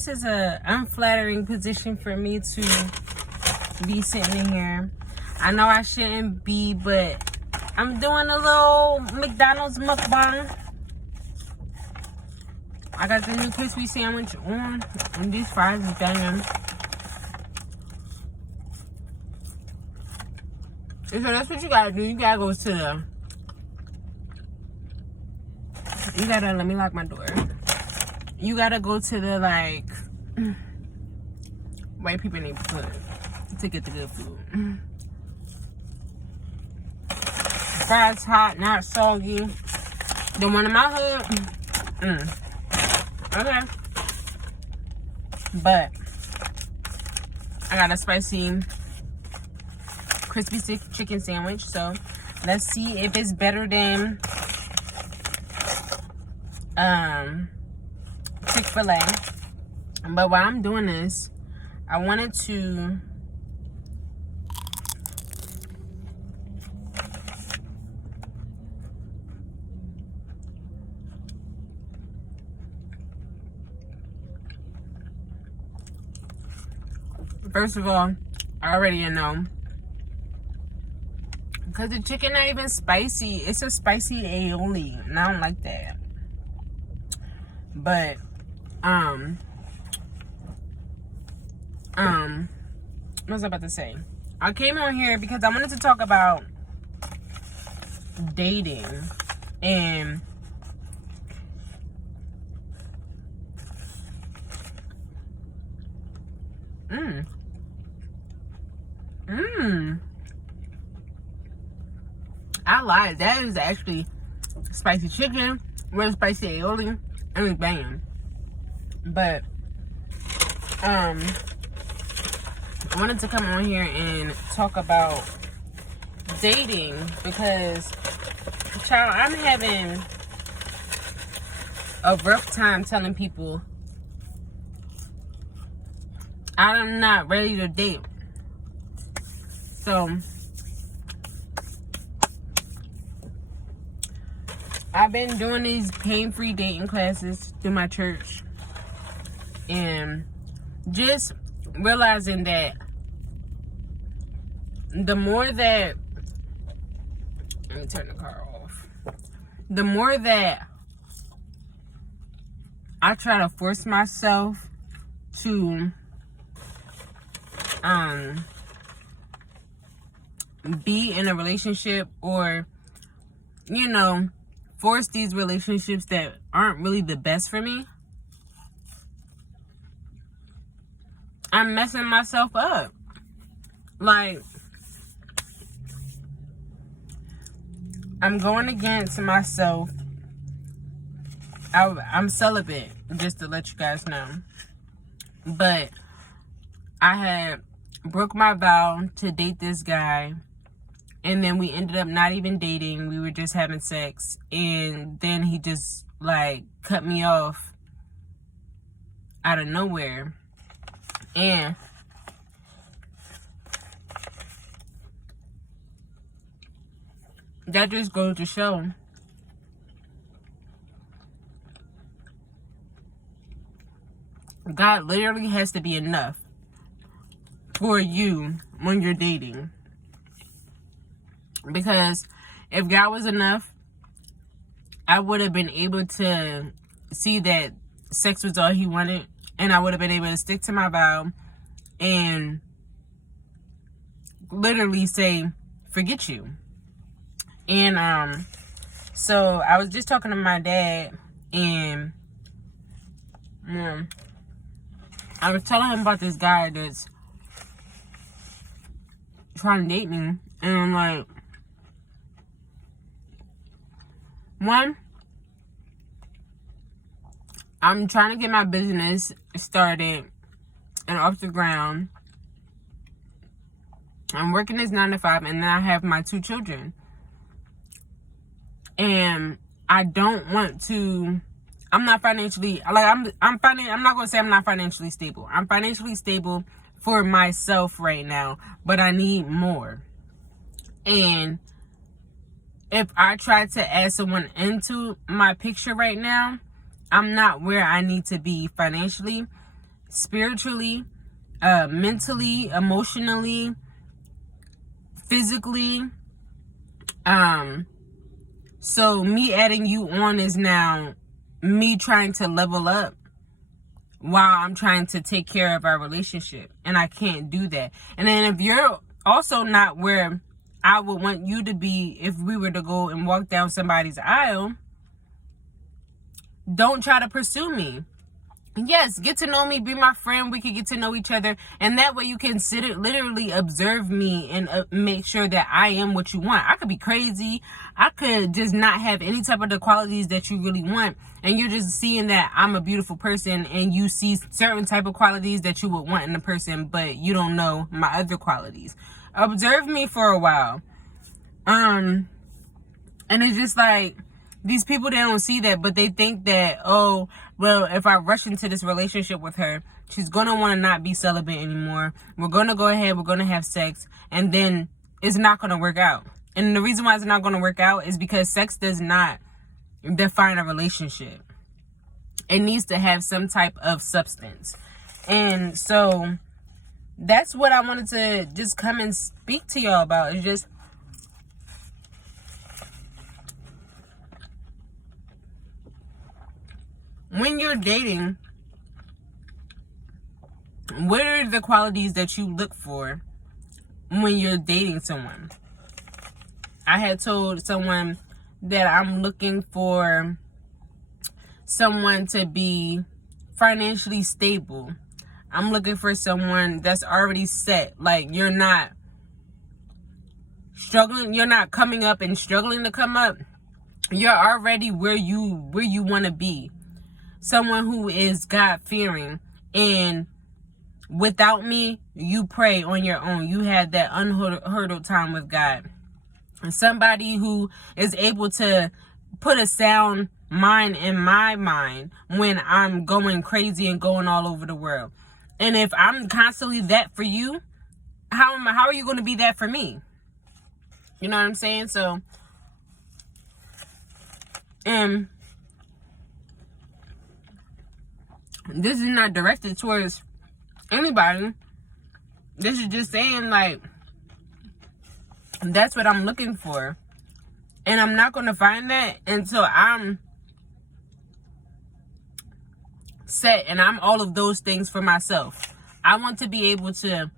this is a unflattering position for me to be sitting in here. I know I shouldn't be, but I'm doing a little McDonald's mukbang. I got the new crispy sandwich on, and these fries is banging. So that's what you gotta do. You gotta go to the... You gotta... Let me lock my door. You gotta go to the, like... White people need to get the good food. Fries hot, not soggy. The one in my hood. Okay. But I got a spicy crispy chicken sandwich. So let's see if it's better than Chick-fil-A. But while I'm doing this, I wanted to first of all, I already know, because the chicken not even spicy. It's a spicy aioli, and I don't like that. But what was I about to say? I came on here because I wanted to talk about dating and I lied. That is actually spicy chicken with spicy aioli, and it's banging. But I wanted to come on here and talk about dating because, child, I'm having a rough time telling people I'm not ready to date. So I've been doing these pain-free dating classes through my church, and just realizing that the more that, let me turn the car off, the more that I try to force myself to be in a relationship, or, you know, force these relationships that aren't really the best for me, I'm messing myself up. Like, I'm going against myself. I'm celibate, just to let you guys know. But I had broke my vow to date this guy, and then we ended up not even dating. We were just having sex, and then he just, like, cut me off out of nowhere. And that just goes to show God literally has to be enough for you when you're dating. Because if God was enough, I would have been able to see that sex was all he wanted, and I would have been able to stick to my vow and literally say, forget you. And so I was just talking to my dad, and I was telling him about this guy that's trying to date me, and I'm like, one, I'm trying to get my business started and off the ground. I'm working this 9 to 5, and then I have my 2 children. And I don't want to, I'm not financially, like, I'm not going to say I'm not financially stable. I'm financially stable for myself right now, but I need more. And if I try to add someone into my picture right now, I'm not where I need to be financially. spiritually, mentally, emotionally, physically. So me adding you on is now me trying to level up while I'm trying to take care of our relationship. And I can't do that. And then if you're also not where I would want you to be if we were to go and walk down somebody's aisle, don't try to pursue me. Yes, get to know me, be my friend. We can get to know each other. And that way you can literally observe me and make sure that I am what you want. I could be crazy. I could just not have any type of the qualities that you really want. And you're just seeing that I'm a beautiful person and you see certain type of qualities that you would want in a person, but you don't know my other qualities. Observe me for a while. And it's just like, these people, they don't see that, but they think that, oh, well, if I rush into this relationship with her, she's going to want to not be celibate anymore. We're going to go ahead, we're going to have sex, and then it's not going to work out. And the reason why it's not going to work out is because sex does not define a relationship. It needs to have some type of substance. And so that's what I wanted to just come and speak to y'all about. It's just, when you're dating, what are the qualities that you look for when you're dating someone? I had told someone that I'm looking for someone to be financially stable. I'm looking for someone that's already set. Like, you're not struggling. You're not coming up and struggling to come up. You're already where you want to be. Someone who is God-fearing, and without me, you pray on your own. You have that unhurdled time with God. And somebody who is able to put a sound mind in my mind when I'm going crazy and going all over the world. And if I'm constantly that for you, how are you going to be that for me? You know what I'm saying? So, this is not directed towards anybody. This is just saying, like, that's what I'm looking for. And I'm not going to find that until I'm set and I'm all of those things for myself. I want to be able to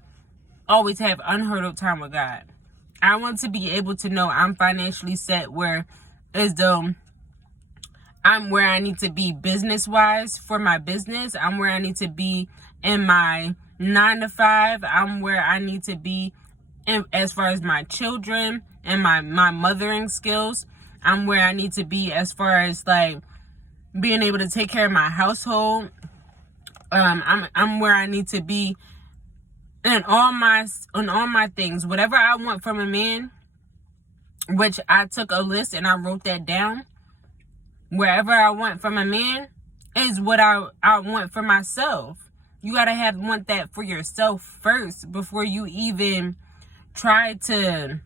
always have unhurdled time with God. I want to be able to know I'm financially set, where as though I'm where I need to be business-wise for my business. I'm where I need to be in my 9 to 5. I'm where I need to be as far as my children and my mothering skills. I'm where I need to be as far as, like, being able to take care of my household. I'm where I need to be in all my things. Whatever I want from a man, which I took a list and I wrote that down. Wherever I want from a man is what I want for myself. You gotta want that for yourself first before you even try to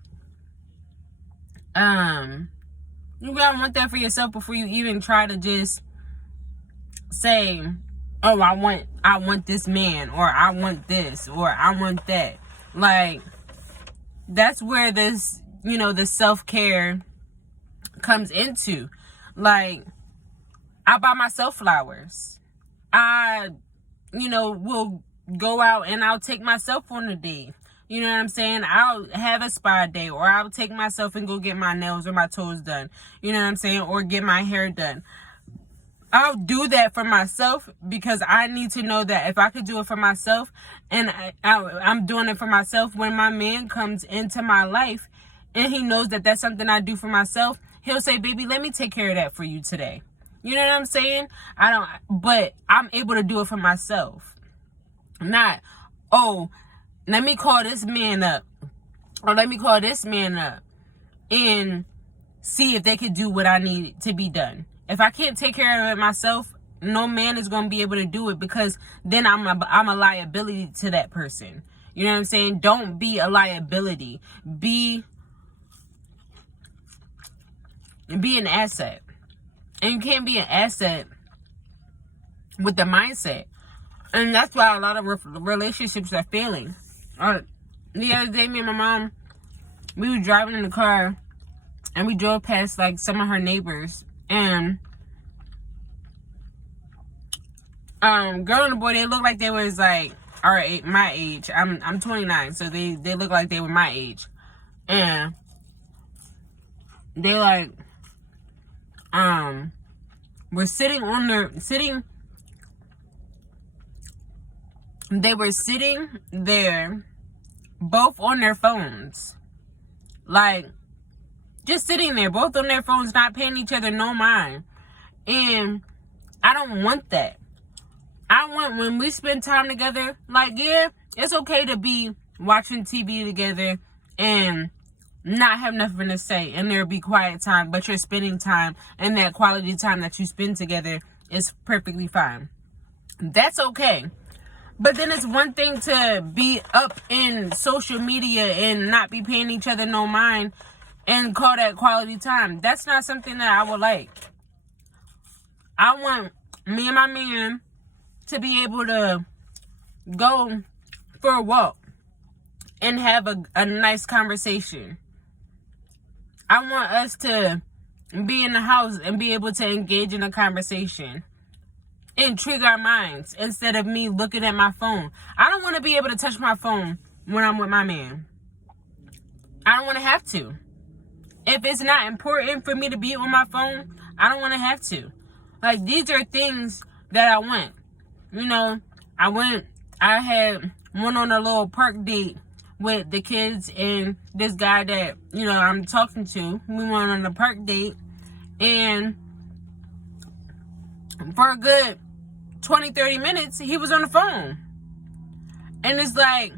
you gotta want that for yourself before you even try to just say, oh, I want this man, or I want this, or I want that. Like, that's where this, the self-care comes into. Like, I buy myself flowers. I, will go out and I'll take myself on a date. You know what I'm saying? I'll have a spa day, or I'll take myself and go get my nails or my toes done. You know what I'm saying? Or get my hair done. I'll do that for myself because I need to know that if I could do it for myself, and I'm doing it for myself, when my man comes into my life and he knows that that's something I do for myself, he'll say, baby, let me take care of that for you today. You know what I'm saying? But I'm able to do it for myself. Not, oh, let me call this man up, or let me call this man up and see if they could do what I need to be done. If I can't take care of it myself, no man is going to be able to do it, because then I'm a liability to that person. You know what I'm saying? Don't be a liability. Be an asset. And you can't be an asset with the mindset And that's why a lot of relationships are failing. The other day, me and my mom, we were driving in the car, and we drove past, like, some of her neighbors. And, girl and the boy, they looked like they was, like, my age. I'm 29, so they look like they were my age. And they, like, were sitting there, both on their phones. Like, just sitting there, both on their phones, not paying each other no mind. And I don't want that. I want, when we spend time together, like, yeah, it's okay to be watching TV together and not have nothing to say, and there'll be quiet time, but you're spending time, and that quality time that you spend together is perfectly fine. That's okay. But then it's one thing to be up in social media and not be paying each other no mind and call that quality time. That's not something that I would like. I want me and my man to be able to go for a walk and have a nice conversation. I want us to be in the house and be able to engage in a conversation. Intrigue our minds instead of me looking at my phone. I don't want to be able to touch my phone when I'm with my man. I don't want to have to. If it's not important for me to be on my phone, I don't want to have to. Like, these are things that I want. You know, I had went on a little park date with the kids and this guy that, you know, I'm talking to. We went on a park date, and for a good 20, 30 minutes, he was on the phone. And it's like,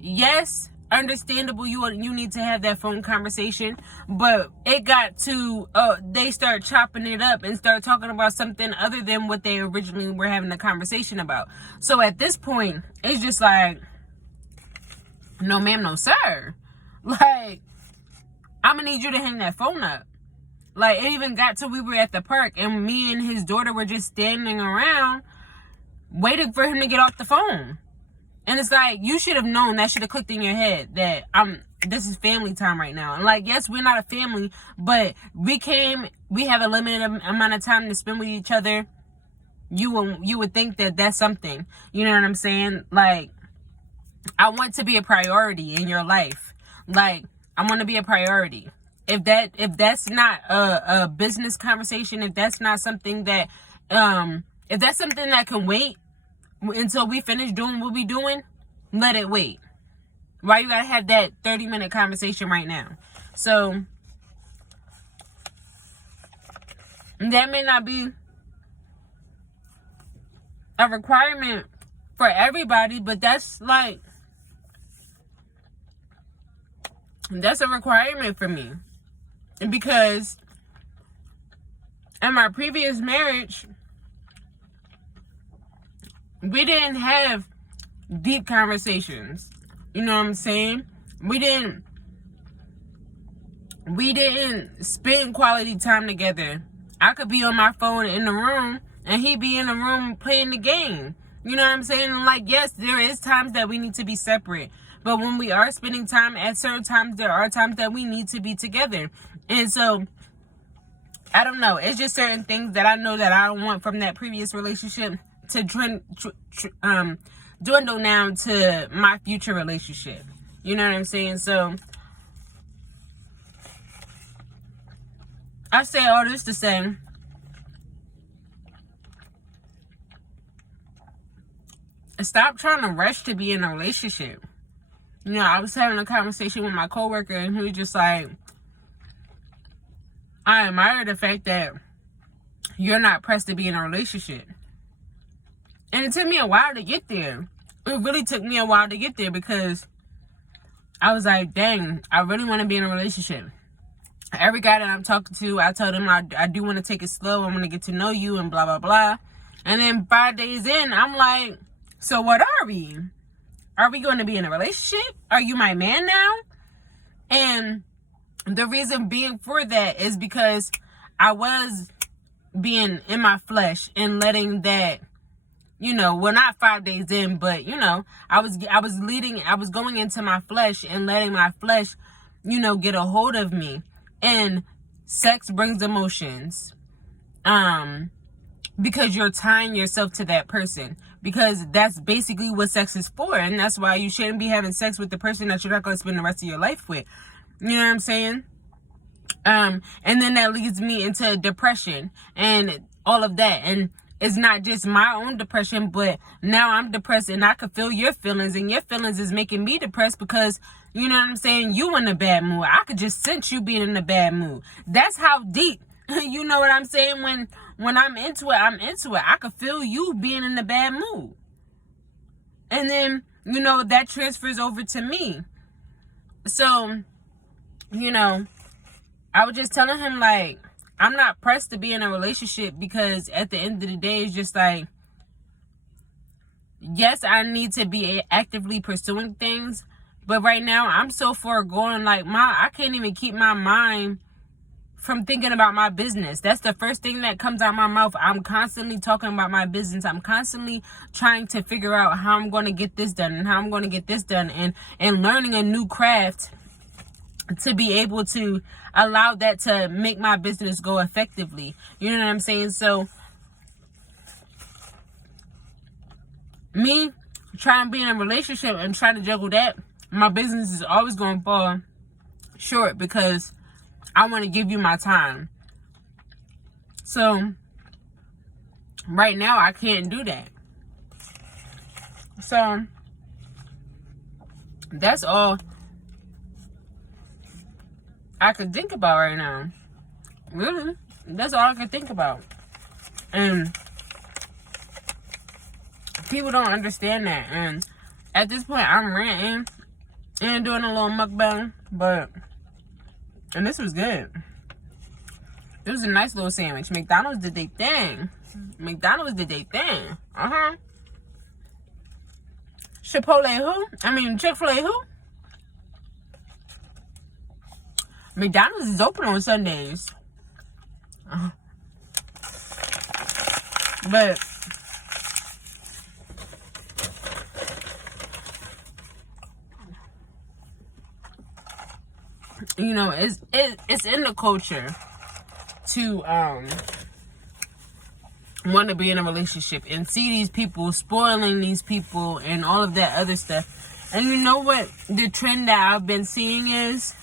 yes, understandable, you need to have that phone conversation, but it got to, they start chopping it up and start talking about something other than what they originally were having a conversation about. So at this point, it's just like, no ma'am, no sir. Like, I'm gonna need you to hang that phone up. Like, it even got to, we were at the park, and me and his daughter were just standing around waiting for him to get off the phone. And it's like, you should have known, that should have clicked in your head that this is family time right now. And like, yes, we're not a family, but we have a limited amount of time to spend with each other. You would think that that's something, you know what I'm saying? Like, I want to be a priority in your life. Like, I want to be a priority. If that's not a business conversation, if that's not something that, if that's something that can wait until we finish doing what we doing, let it wait. Why you gotta have that 30-minute conversation right now? So that may not be a requirement for everybody, but that's a requirement for me. Because in my previous marriage, we didn't have deep conversations. You know what I'm saying? We didn't spend quality time together. I could be on my phone in the room, and he'd be in the room playing the game. You know what I'm saying? And like, yes, there is times that we need to be separate. But when we are spending time, at certain times, there are times that we need to be together. And so, I don't know. It's just certain things that I know that I don't want from that previous relationship to dwindle down to my future relationship. You know what I'm saying? So, I say all this to say, stop trying to rush to be in a relationship. You know, I was having a conversation with my coworker, and he was just like, I admire the fact that you're not pressed to be in a relationship. And it took me a while to get there. It really took me a while to get there, because I was like, dang, I really want to be in a relationship. Every guy that I'm talking to, I tell them I do want to take it slow. I want to get to know you and blah, blah, blah. And then 5 days in, I'm like, so what are we? Are we going to be in a relationship? Are you my man now? And the reason being for that is because I was being in my flesh and letting that you know, well, not 5 days in, but, you know, I was going into my flesh and letting my flesh, you know, get a hold of me. And sex brings emotions. Because you're tying yourself to that person. Because that's basically what sex is for. And that's why you shouldn't be having sex with the person that you're not going to spend the rest of your life with. You know what I'm saying? And then that leads me into depression and all of that. And it's not just my own depression, but now I'm depressed and I could feel your feelings, and your feelings is making me depressed because, you know what I'm saying, you in a bad mood. I could just sense you being in a bad mood. That's how deep, you know what I'm saying, when I'm into it, I'm into it. I could feel you being in a bad mood. And then, you know, that transfers over to me. So, you know, I was just telling him, like, I'm not pressed to be in a relationship, because at the end of the day, it's just like, yes, I need to be actively pursuing things, but right now I'm so far going, like, I can't even keep my mind from thinking about my business. That's the first thing that comes out of my mouth. I'm constantly talking about my business. I'm constantly trying to figure out how I'm going to get this done and how I'm going to get this done, and learning a new craft to be able to allow that to make my business go effectively. You know what I'm saying? So me trying to be in a relationship and trying to juggle that, my business is always going to fall short, because I want to give you my time. So right now I can't do that. So that's all I could think about right now. Really, that's all I could think about. And people don't understand that. And at this point, I'm ranting and doing a little mukbang, and this was good. It was a nice little sandwich. McDonald's did their thing. Chipotle who? Chick-fil-A who? McDonald's is open on Sundays. But you know, it's in the culture to want to be in a relationship and see these people spoiling these people and all of that other stuff. And you know what the trend that I've been seeing is?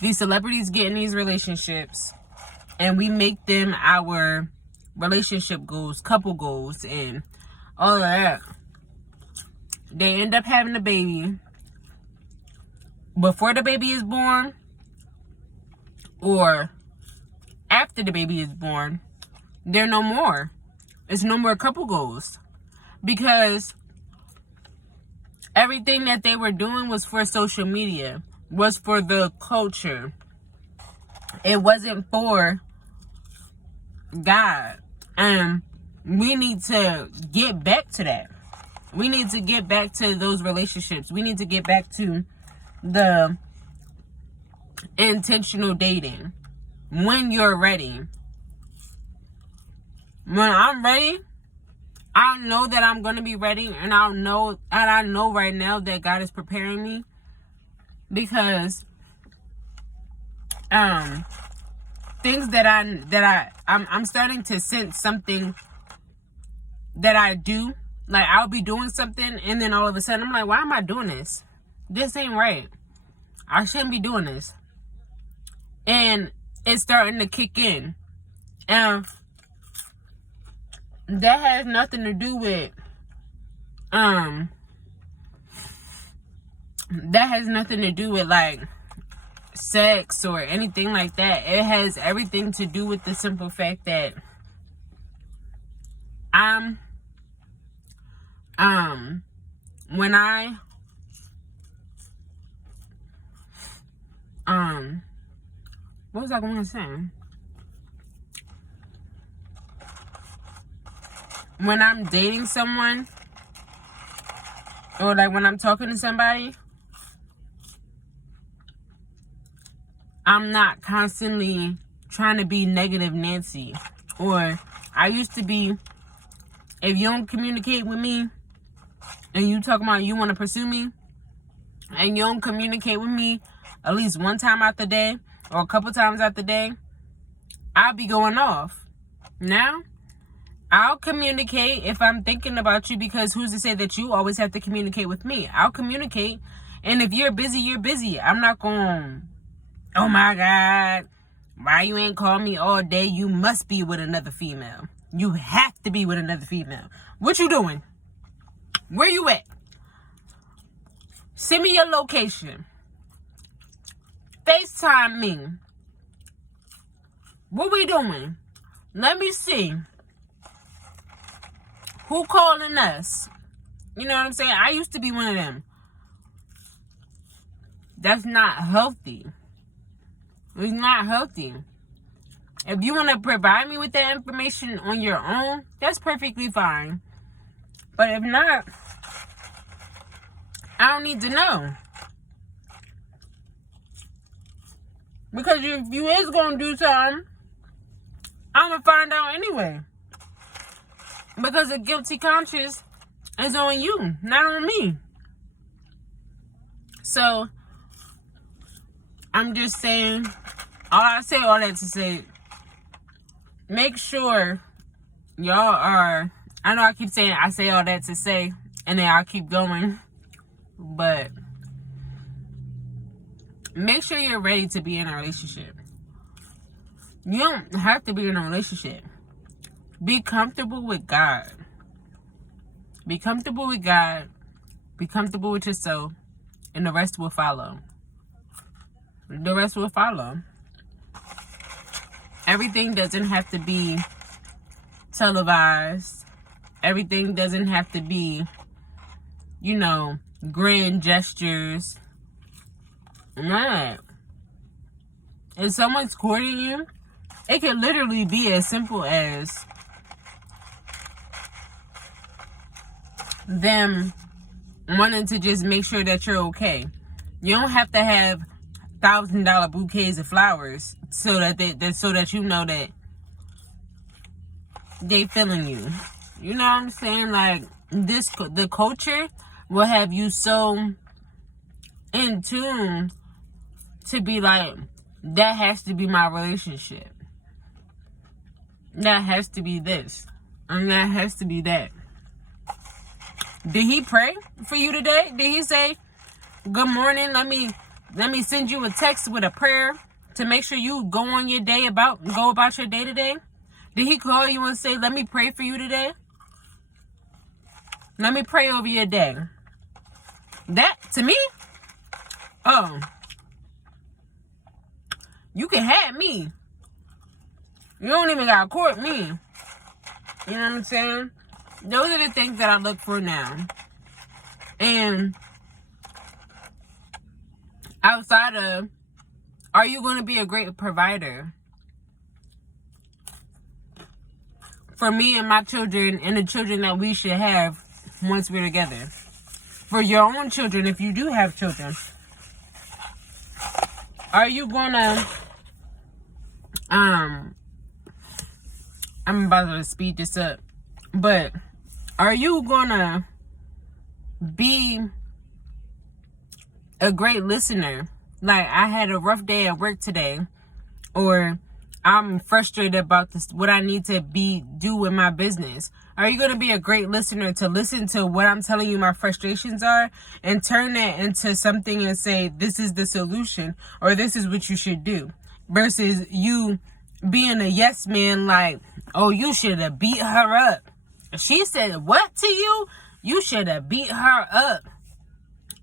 These celebrities get in these relationships, and we make them our relationship goals, couple goals, and all of that. They end up having a baby. Before the baby is born, or after the baby is born, they're no more. It's no more couple goals. Because everything that they were doing was for social media, was for the culture. It wasn't for God. And we need to get back to that. We need to get back to those relationships. We need to get back to the intentional dating. When you're ready. When I'm ready, I know that I'm going to be ready, and I know right now that God is preparing me, because things that I'm starting to sense something that I do. Like, I'll be doing something, and then all of a sudden I'm like, why am I doing this? This ain't right. I shouldn't be doing this. And it's starting to kick in. And that has nothing to do with like sex or anything like that. It has everything to do with the simple fact that what was I going to say? When I'm dating someone, or like when I'm talking to somebody, I'm not constantly trying to be negative Nancy, or I used to be, if you don't communicate with me and you talk about you want to pursue me and you don't communicate with me at least one time out the day or a couple times out the day, I'll be going off. Now, I'll communicate if I'm thinking about you, because who's to say that you always have to communicate with me? I'll communicate. And if you're busy, you're busy. I'm not going, oh my God, why you ain't call me all day? You must be with another female. You have to be with another female. What you doing? Where you at? Send me your location. FaceTime me. What we doing? Let me see. Who calling us? You know what I'm saying? I used to be one of them. That's not healthy. It's not healthy. If you want to provide me with that information on your own, that's perfectly fine. But if not, I don't need to know. Because if you is going to do something, I'm going to find out anyway. Because a guilty conscience is on you, not on me. So, I'm just saying, I say all that to say, make sure y'all are, I know I keep saying, I say all that to say, and then I'll keep going, but make sure you're ready to be in a relationship. You don't have to be in a relationship. Be comfortable with God. Be comfortable with God. Be comfortable with yourself. And the rest will follow. The rest will follow. Everything doesn't have to be televised. Everything doesn't have to be, you know, grand gestures. None. If someone's courting you, it can literally be as simple as them wanting to just make sure that you're okay. You don't have to have $1,000 bouquets of flowers so that you know that they feeling you. You know what I'm saying? Like, the culture will have you so in tune to be like, that has to be my relationship. That has to be this. And that has to be that. Did he pray for you today? Did he say, good morning, let me send you a text with a prayer to make sure you go about your day today? Did he call you and say, let me pray for you today? Let me pray over your day. That, to me, oh, you can have me. You don't even gotta court me. You know what I'm saying? Those are the things that I look for now. And outside of, are you going to be a great provider for me and my children and the children that we should have once we're together? For your own children, if you do have children. Are you going to, I'm about to speed this up, but are you gonna be a great listener? Like, I had a rough day at work today, or I'm frustrated about what I need to do with my business. Are you gonna be a great listener to listen to what I'm telling you my frustrations are and turn that into something and say, this is the solution, or this is what you should do, versus you being a yes man, like, oh, you should have beat her up. She said what to you? You should have beat her up.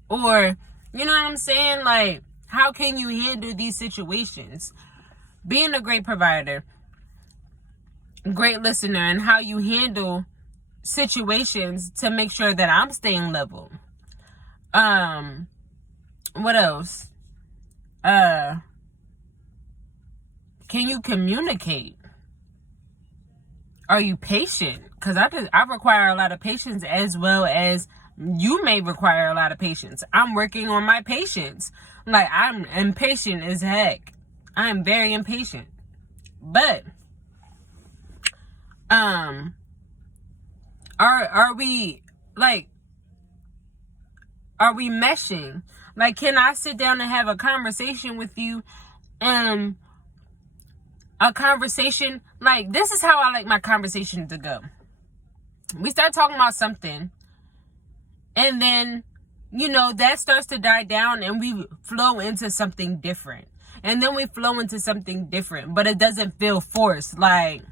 Or, you know what I'm saying? Like, how can you handle these situations? Being a great provider, great listener, and how you handle situations to make sure that I'm staying level. What else? Can you communicate? Are you patient? Because I require a lot of patience, as well as you may require a lot of patience. I'm working on my patience. Like, I'm impatient as heck. I am very impatient. But are we like, are we meshing? Like, can I sit down and have a conversation with you? A conversation, like, this is how I like my conversation to go. We start talking about something, and then, you know, that starts to die down, and we flow into something different. And then we flow into something different, but it doesn't feel forced. Like,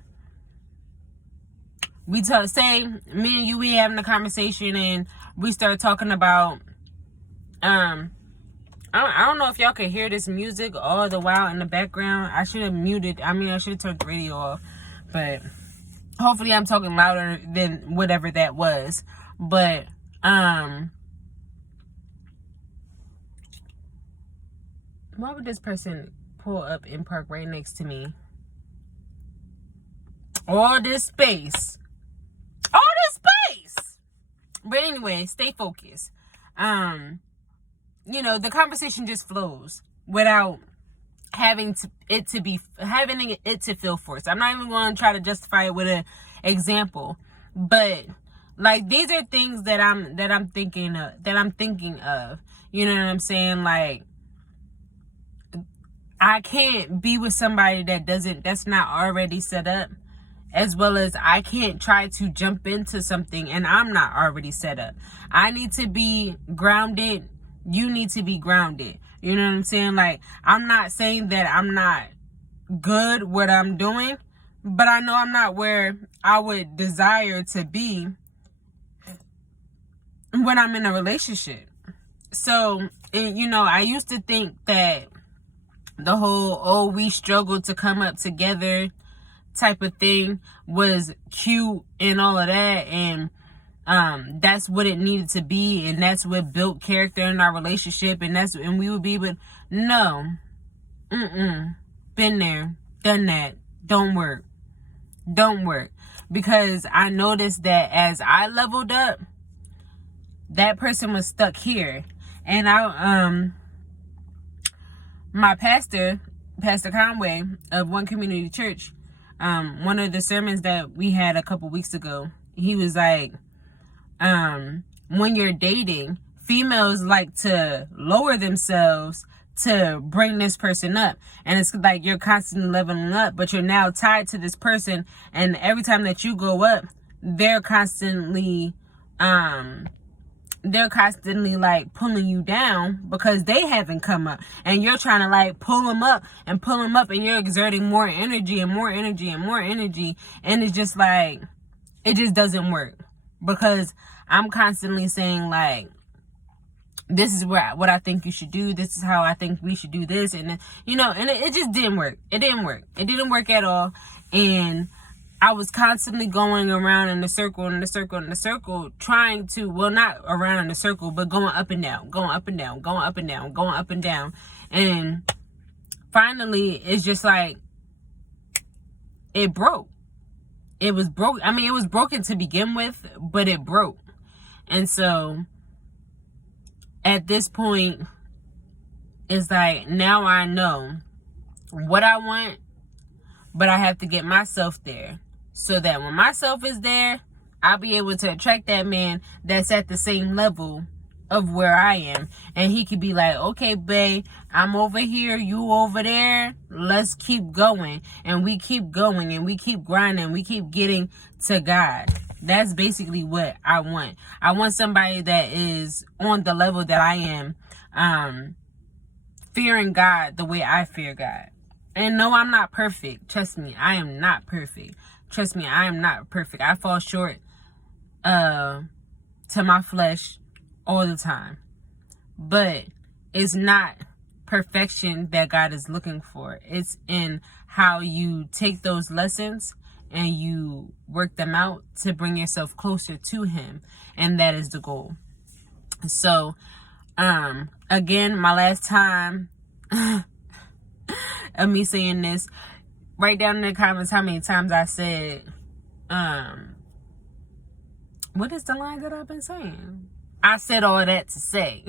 we say, me and you, we having a conversation, and we start talking about, I don't know if y'all can hear this music all the while in the background. I should have muted. I should have turned the radio off. But hopefully I'm talking louder than whatever that was. But, why would this person pull up and park right next to me? All this space. All this space! But anyway, stay focused. You know, the conversation just flows without having it to feel forced. I'm not even going to try to justify it with an example, but like, these are things that I'm thinking of. You know what I'm saying? Like, I can't be with somebody that's not already set up, as well as I can't try to jump into something and I'm not already set up. I need to be grounded. You need to be grounded. You know what I'm saying? Like, I'm not saying that I'm not good what I'm doing, but I know I'm not where I would desire to be when I'm in a relationship. So, you know, I used to think that the whole, we struggle to come up together type of thing was cute and all of that, and that's what it needed to be, and that's what built character in our relationship, and we would be. But no, been there, done that. Don't work, because I noticed that as I leveled up, that person was stuck here, and my pastor, Pastor Conway of One Community Church, one of the sermons that we had a couple weeks ago, he was like, when you're dating, females like to lower themselves to bring this person up, and it's like you're constantly leveling up, but you're now tied to this person, and every time that you go up, they're constantly like pulling you down because they haven't come up, and you're trying to like pull them up, and you're exerting more energy and more energy and more energy, and it's just like, it just doesn't work, because I'm constantly saying like, this is what I think you should do, this is how I think we should do this, and you know, and it just didn't work. It didn't work at all, and I was constantly going around in a circle, trying to, well, not around in a circle, but going up and down. And finally, it's just like, it broke. It was broke. I mean, it was broken to begin with, but it broke. And so, at this point, it's like, now I know what I want, but I have to get myself there. So that when myself is there, I'll be able to attract that man that's at the same level of where I am. And he could be like, okay, babe, I'm over here, you over there. Let's keep going. And we keep going, and we keep grinding. We keep getting to God. That's basically what I want. I want somebody that is on the level that I am, fearing God the way I fear God. And no, I'm not perfect. Trust me, I am not perfect. Trust me, I am not perfect. I fall short to my flesh all the time. But it's not perfection that God is looking for. It's in how you take those lessons and you work them out to bring yourself closer to Him. And that is the goal. So, again, my last time of me saying this, write down in the comments how many times I said, what is the line that I've been saying? I said all that to say.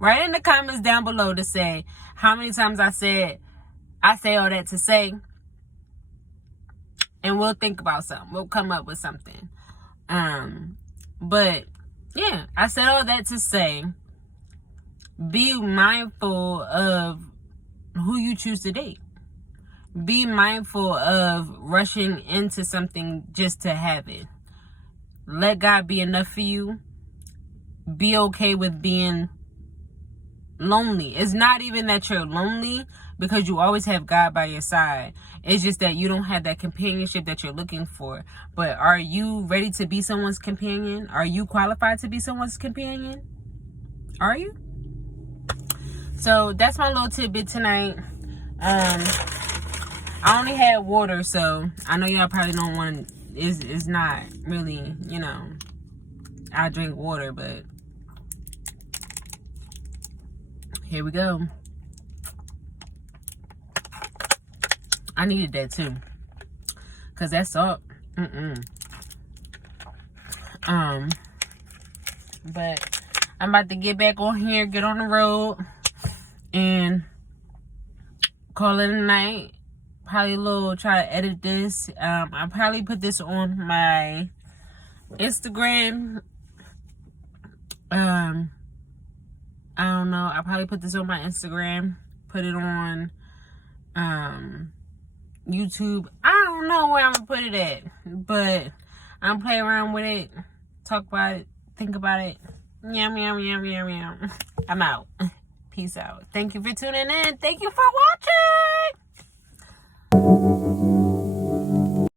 Write in the comments down below to say how many times I say all that to say. and we'll think about something. We'll come up with something. But yeah, I said all that to say, be mindful of who you choose to date. Be mindful of rushing into something just to have it. Let God be enough for you. Be okay with being lonely. It's not even that you're lonely because you always have God by your side. It's just that you don't have that companionship that you're looking for. But are you ready to be someone's companion? Are you qualified to be someone's companion? Are you? So that's my little tidbit tonight. I only had water, so I know y'all probably don't want to. It's not really, you know, I drink water, but here we go. I needed that too, cause that salt. But I'm about to get back on here, get on the road, and call it a night. Probably try to edit this. I'll probably put this on my Instagram. I don't know. I'll probably put this on my Instagram. Put it on YouTube. I don't know where I'm gonna put it at, but I'm play around with it, talk about it, think about it. Yum, yum, yum, yum, yum. I'm out. Peace out. Thank you for tuning in. Thank you for watching.